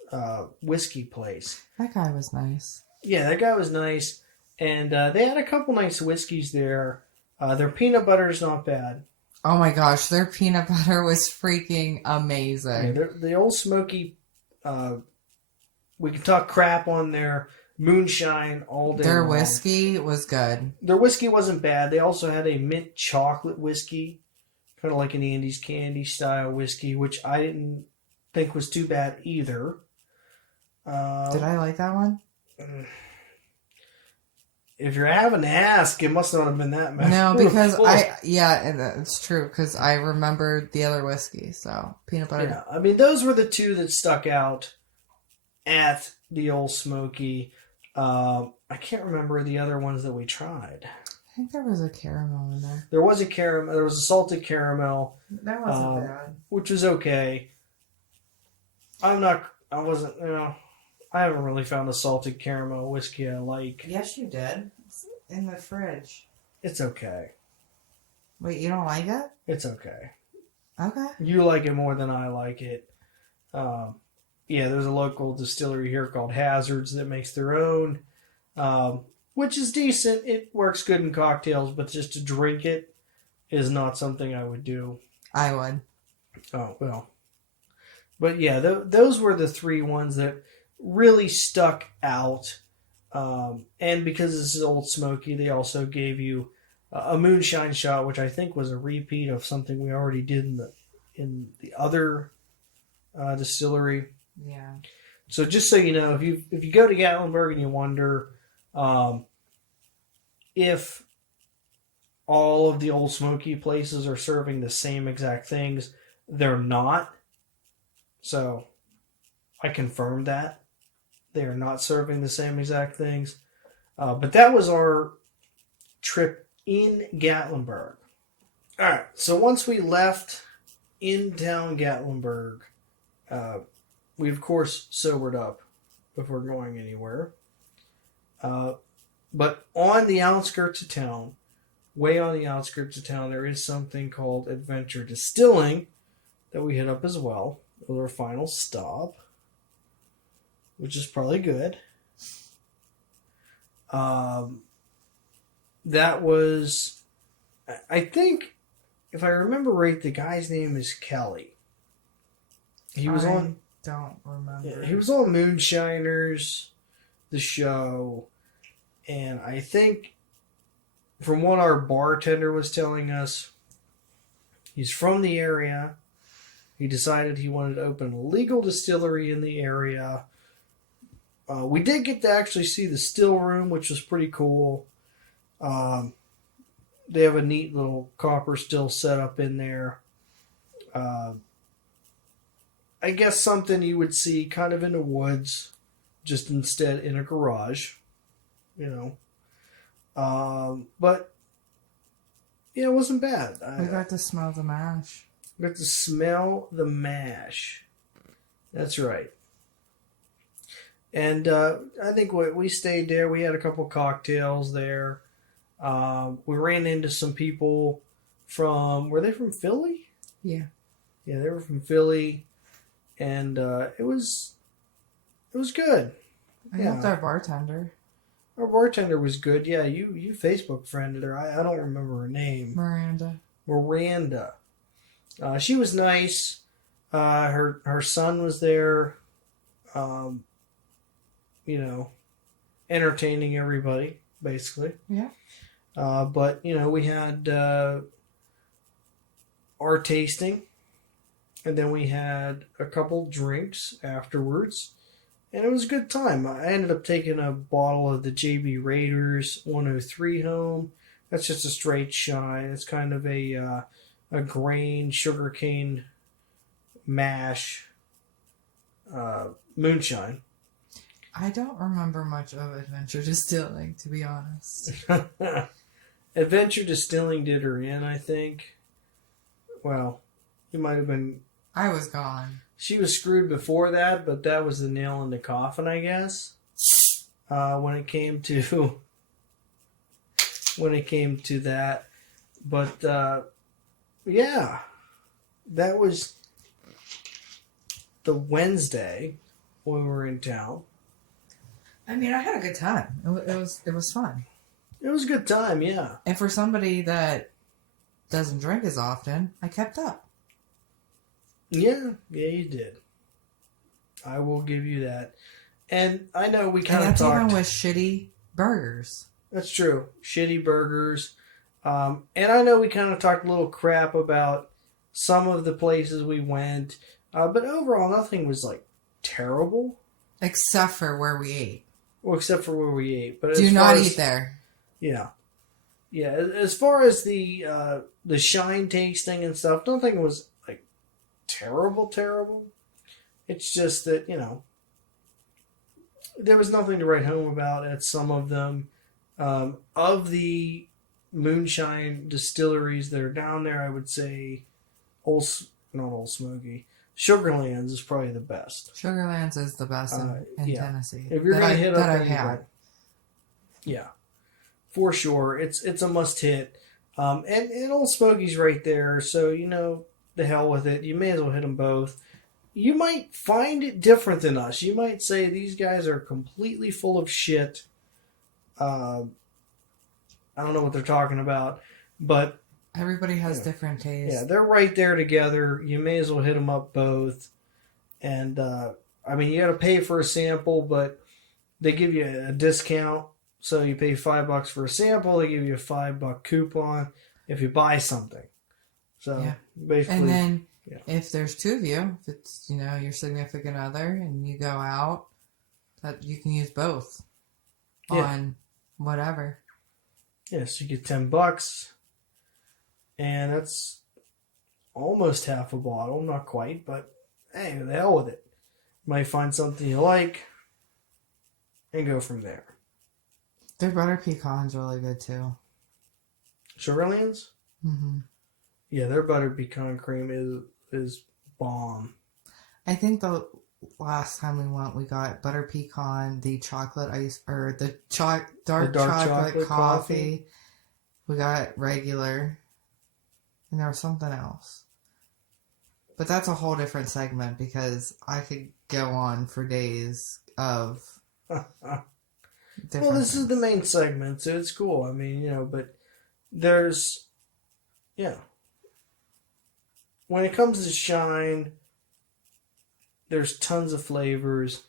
place. That guy was nice. Yeah, that guy was nice. And they had a couple nice whiskeys there. Their peanut butter is not bad. Oh my gosh, their peanut butter was freaking amazing. Yeah, the Old Smoky, we can talk crap on their moonshine all day Their long. whiskey was good. Their whiskey wasn't bad. They also had a mint chocolate whiskey, kind of like an Andy's Candy style whiskey, which I didn't think was too bad either. Did I like that one? If you're having to ask, it must not have been that bad. No, because it's true, because I remembered the other whiskey, so peanut butter. Yeah, I mean, those were the two that stuck out at the Old Smoky. I can't remember the other ones that we tried. I think there was a caramel in there. There was a caramel. There was a salted caramel. That wasn't bad. Which was okay. I haven't really found a salted caramel whiskey I like. Yes, you did. It's in the fridge. It's okay. Wait, you don't like it? It's okay. Okay. You like it more than I like it. Yeah, there's a local distillery here called Hazards that makes their own, which is decent. It works good in cocktails, but just to drink it is not something I would do. I would. Oh, well. But yeah, those were the three ones that really stuck out. And because this is Old Smoky, they also gave you a moonshine shot, which I think was a repeat of something we already did in the other distillery. Yeah. So just so you know, if you go to Gatlinburg and you wonder if all of the Old Smoky places are serving the same exact things, they're not. So I confirmed that. They are not serving the same exact things. But that was our trip in Gatlinburg. Alright, so once we left in town Gatlinburg, we of course sobered up before going anywhere. But on the outskirts of town, way on the outskirts of town, there is something called Adventure Distilling that we hit up as well. It was our final stop, which is probably good. That was, I think, if I remember right, the guy's name is Kelly. He was on. Don't remember. Yeah, he was on Moonshiners, the show, and I think, from what our bartender was telling us, he's from the area. He decided he wanted to open a legal distillery in the area. We did get to actually see the still room, which was pretty cool. They have a neat little copper still set up in there. I guess something you would see kind of in the woods, just instead in a garage, you know. But yeah, it wasn't bad. We got to smell the mash. Got to smell the mash. That's right. And I think we stayed there. We had a couple cocktails there. We ran into some people were they from Philly? Yeah. Yeah, they were from Philly. And it was good. I helped our bartender. Our bartender was good. Yeah, you Facebook friended her. I don't remember her name. Miranda. She was nice. Her son was there. You know, entertaining everybody, basically. Yeah. But, you know, we had our tasting, and then we had a couple drinks afterwards, and it was a good time. I ended up taking a bottle of the JB Raiders 103 home. That's just a straight shine. It's kind of a grain, sugarcane mash moonshine. I don't remember much of Adventure Distilling, to be honest. Adventure Distilling did her in, I think. Well, you might have been... I was gone. She was screwed before that, but that was the nail in the coffin, I guess. When it came to that. But, yeah. That was the Wednesday when we were in town. I mean, I had a good time. It was fun. It was a good time, yeah. And for somebody that doesn't drink as often, I kept up. Yeah, you did. I will give you that. And I know we kind of talked... And that's even with shitty burgers. That's true. Shitty burgers. And I know we kind of talked a little crap about some of the places we went. But overall, nothing was, like, terrible. Except for where we ate. Well, except for where we ate. But do not eat there. Yeah. Yeah, as far as the shine tasting and stuff, nothing was, like, terrible. It's just that, you know, there was nothing to write home about at some of them. Of the moonshine distilleries that are down there, I would say not Old Smoky. Sugarlands is probably the best. Sugarlands is the best in Tennessee. If you're going to hit up that anything, I've had. Yeah, for sure. It's a must hit. And Old Smoky's right there, so you know, the hell with it. You may as well hit them both. You might find it different than us. You might say these guys are completely full of shit. I don't know what they're talking about, but everybody has different tastes. Yeah, they're right there together. You may as well hit them up both. And I mean, you got to pay for a sample, but they give you a discount. So you pay $5 for a sample. They give you a $5 coupon if you buy something. So basically, and then if there's two of you, if it's your significant other, and you go out, that you can use both on whatever. Yes, you get $10, and that's almost half a bottle. Not quite, but hey, the hell with it. You might find something you like, and go from there. Their butter pecan's really good too. Sugarlands? Mm-hmm. Yeah, their butter pecan cream is bomb. I think the last time we went, we got butter pecan, the chocolate ice, or the dark chocolate coffee. We got regular, and there was something else. But that's a whole different segment because I could go on for days of well, this is the main segment, so it's cool. I mean, but there's, when it comes to shine, there's tons of flavors,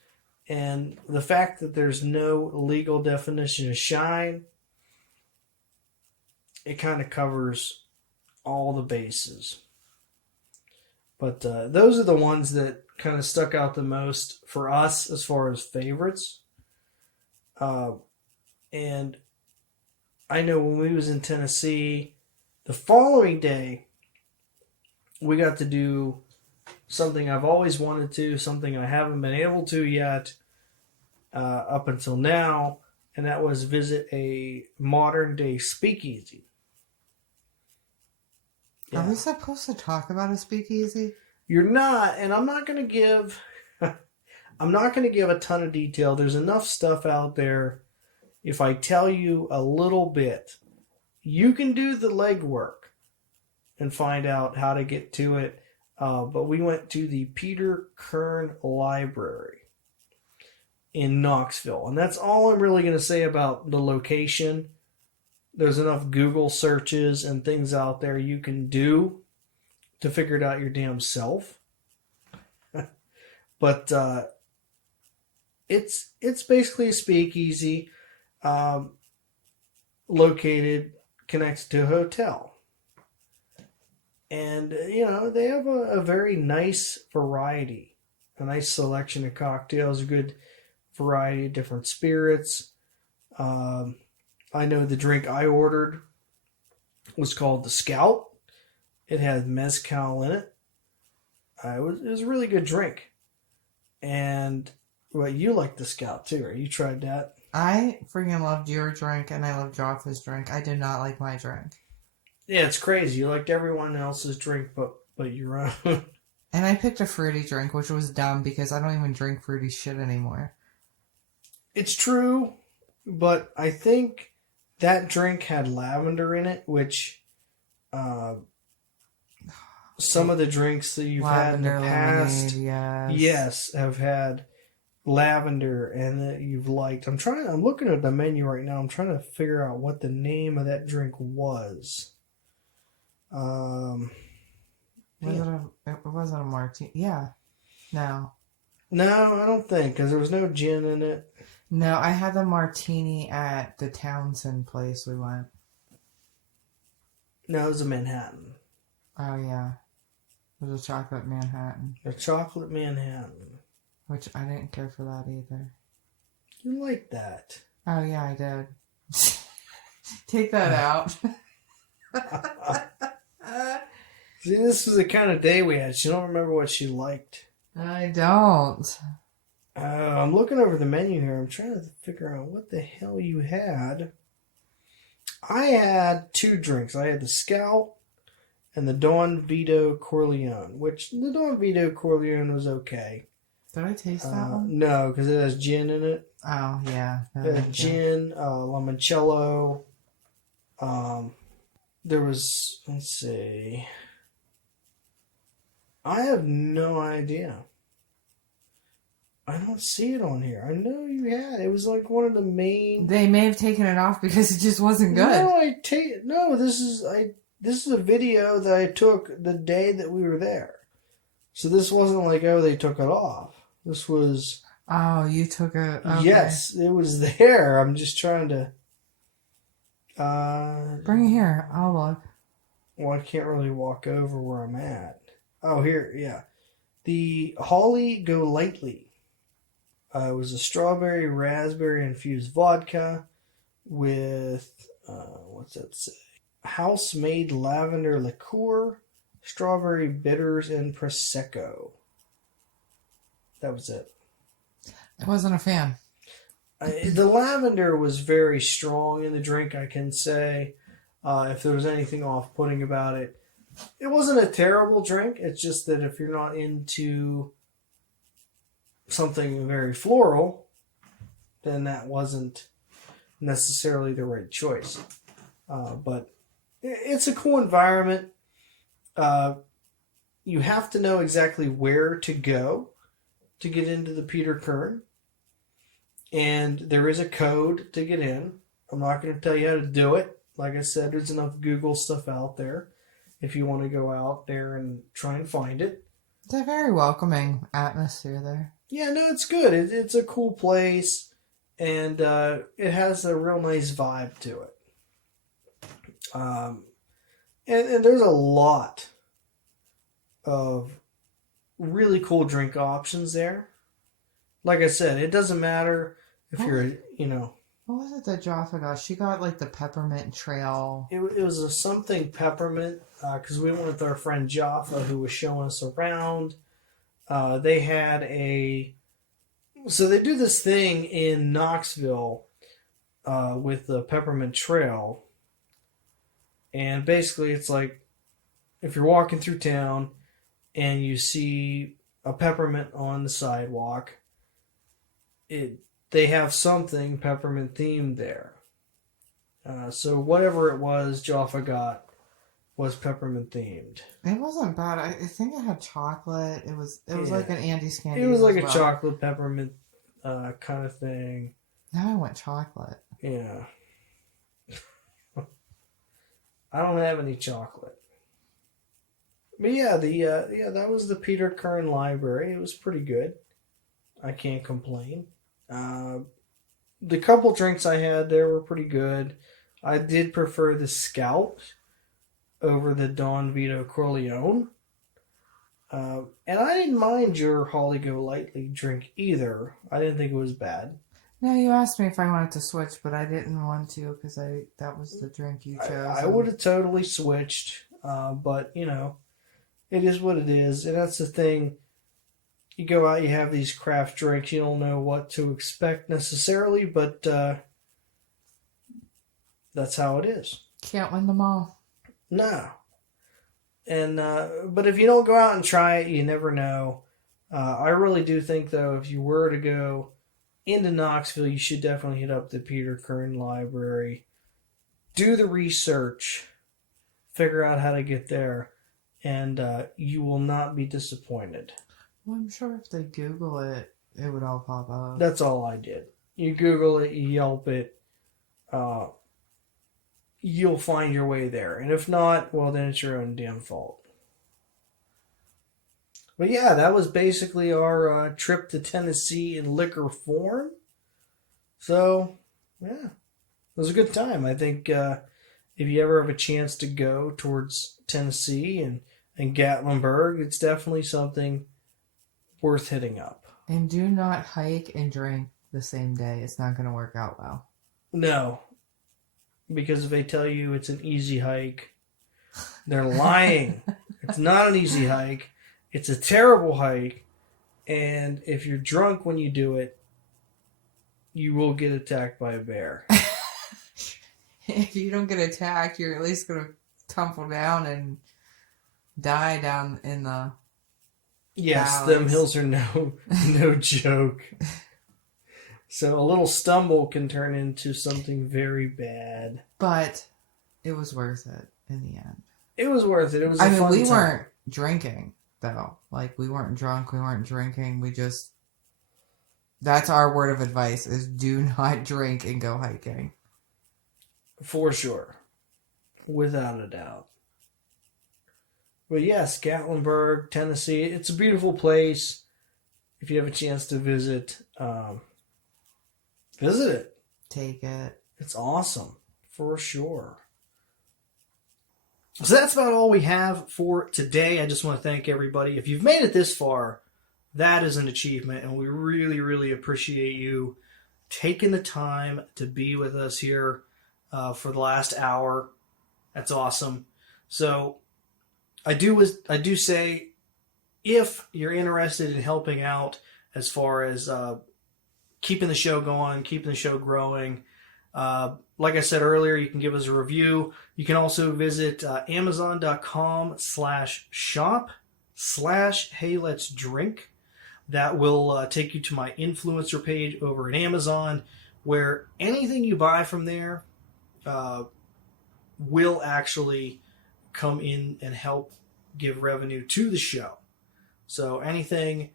and the fact that there's no legal definition of shine, it kind of covers all the bases. But those are the ones that kind of stuck out the most for us as far as favorites. And I know when we was in Tennessee, the following day, we got to do something I've always wanted to, something I haven't been able to yet up until now, and that was visit a modern-day speakeasy. Yeah. Are we supposed to talk about a speakeasy? You're not, and I'm not going to give a ton of detail. There's enough stuff out there. If I tell you a little bit, you can do the legwork and find out how to get to it. But we went to the Peter Kern Library in Knoxville. And that's all I'm really going to say about the location. There's enough Google searches and things out there you can do to figure it out your damn self. But it's basically a speakeasy located, connected to a hotel. And, they have a very nice variety, a nice selection of cocktails, a good variety of different spirits. I know the drink I ordered was called the Scout. It had mezcal in it. It was a really good drink. And, well, you like the Scout too, right? You tried that? I freaking loved your drink, and I loved Jaffa's drink. I did not like my drink. Yeah, it's crazy. You liked everyone else's drink, but your own. And I picked a fruity drink, which was dumb because I don't even drink fruity shit anymore. It's true, but I think that drink had lavender in it, which some of the drinks that you've had in the past, yes, have had lavender and that you've liked. I'm looking at the menu right now. I'm trying to figure out what the name of that drink was. Was it a martini? Yeah. No, I don't think, because there was no gin in it. No, I had the martini at the Townsend place we went. No, it was a Manhattan. Oh, yeah. It was a chocolate Manhattan. A chocolate Manhattan. Which I didn't care for that either. You liked that. Oh, yeah, I did. Take that out. See, this was the kind of day we had. She don't remember what she liked. I don't. I'm looking over the menu here. I'm trying to figure out what the hell you had. I had two drinks. I had the Scout and the Don Vito Corleone, which the Don Vito Corleone was okay. Did I taste that one? No, because it has gin in it. Oh, yeah. Gin, limoncello. There was, let's see. I have no idea. I don't see it on here. I know you had. It was like one of the main. They may have taken it off because it just wasn't good. No, this is a video that I took the day that we were there. So this wasn't like, oh, they took it off. This was... Oh, you took a... Okay. Yes, it was there. I'm just trying to... Bring it here. I'll look. Well, I can't really walk over where I'm at. Oh, here, yeah. The Holly Go Lightly. It was a strawberry raspberry infused vodka with, what's that say? House made lavender liqueur, strawberry bitters, and prosecco. That was it. I wasn't a fan. The lavender was very strong in the drink, I can say. If there was anything off-putting about it. It wasn't a terrible drink. It's just that if you're not into something very floral, then that wasn't necessarily the right choice. But it's a cool environment. You have to know exactly where to go to get into the Peter Kern. And there is a code to get in. I'm not going to tell you how to do it. Like I said, there's enough Google stuff out there if you want to go out there and try and find it. It's a very welcoming atmosphere there. Yeah, no, it's good. It's a cool place, and it has a real nice vibe to it. And there's a lot of really cool drink options there. Like I said, it doesn't matter if you're, What was it that Jaffa got? She got like the peppermint trail. It was a something peppermint because we went with our friend Jaffa who was showing us around. They had so they do this thing in Knoxville with the peppermint trail. And basically it's like if you're walking through town and you see a peppermint on the sidewalk, they have something peppermint themed there. So whatever it was Jaffa got was peppermint themed. It wasn't bad. I think it had chocolate. It was like an Andy's candy. It was like a chocolate peppermint kind of thing. Now I want chocolate. Yeah. I don't have any chocolate. But yeah, that was the Peter Kern Library. It was pretty good. I can't complain. The couple drinks I had there were pretty good. I did prefer the Scout over the Don Vito Corleone. And I didn't mind your Holly Go Lightly drink either. I didn't think it was bad. No, you asked me if I wanted to switch, but I didn't want to because that was the drink you chose. I would have totally switched, but it is what it is, and that's the thing. You go out, you have these craft drinks, you don't know what to expect necessarily, but that's how it is. Can't win them all. No. And but if you don't go out and try it, you never know. I really do think, though, if you were to go into Knoxville, you should definitely hit up the Peter Kern Library. Do the research. Figure out how to get there. And you will not be disappointed. Well, I'm sure if they Google it, it would all pop up. That's all I did. You Google it, you Yelp it, you'll find your way there. And if not, well, then it's your own damn fault. But yeah, that was basically our trip to Tennessee in liquor form. So, yeah, it was a good time. I think if you ever have a chance to go towards Tennessee and Gatlinburg, it's definitely something worth hitting up. And do not hike and drink the same day. It's not going to work out well. No. Because if they tell you it's an easy hike, they're lying. It's not an easy hike. It's a terrible hike. And if you're drunk when you do it, you will get attacked by a bear. If you don't get attacked, you're at least going to tumble down and die down in the Yes, valleys. them hills are no joke. So a little stumble can turn into something very bad. But it was worth it in the end. It was worth it. It was a fun we time. weren't drinking, though. Like, we weren't drunk. We weren't drinking. We just... That's our word of advice, is do not drink and go hiking. For sure. Without a doubt. But yes, Gatlinburg, Tennessee, it's a beautiful place. if you have a chance to visit, visit it. Take it. It's awesome, for sure. So that's about all we have for today. I just want to thank everybody. If you've made it this far, that is an achievement, and we really, really appreciate you taking the time to be with us here for the last hour. That's awesome. So I do say, if you're interested in helping out as far as keeping the show going, keeping the show growing, like I said earlier, you can give us a review. You can also visit amazon.com/shop/HeyLet'sDrink. That will take you to my influencer page over at Amazon, where anything you buy from there will actually come in and help give revenue to the show. So anything,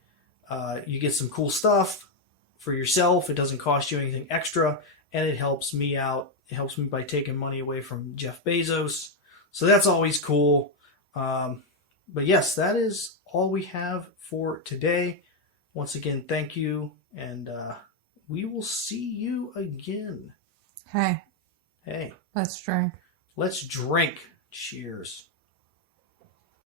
you get some cool stuff for yourself. It doesn't cost you anything extra, and it helps me out. It helps me by taking money away from Jeff Bezos. So that's always cool. But yes, that is all we have for today. Once again, thank you, and we will see you again. Hey. Hey. Let's drink. Let's drink. Cheers.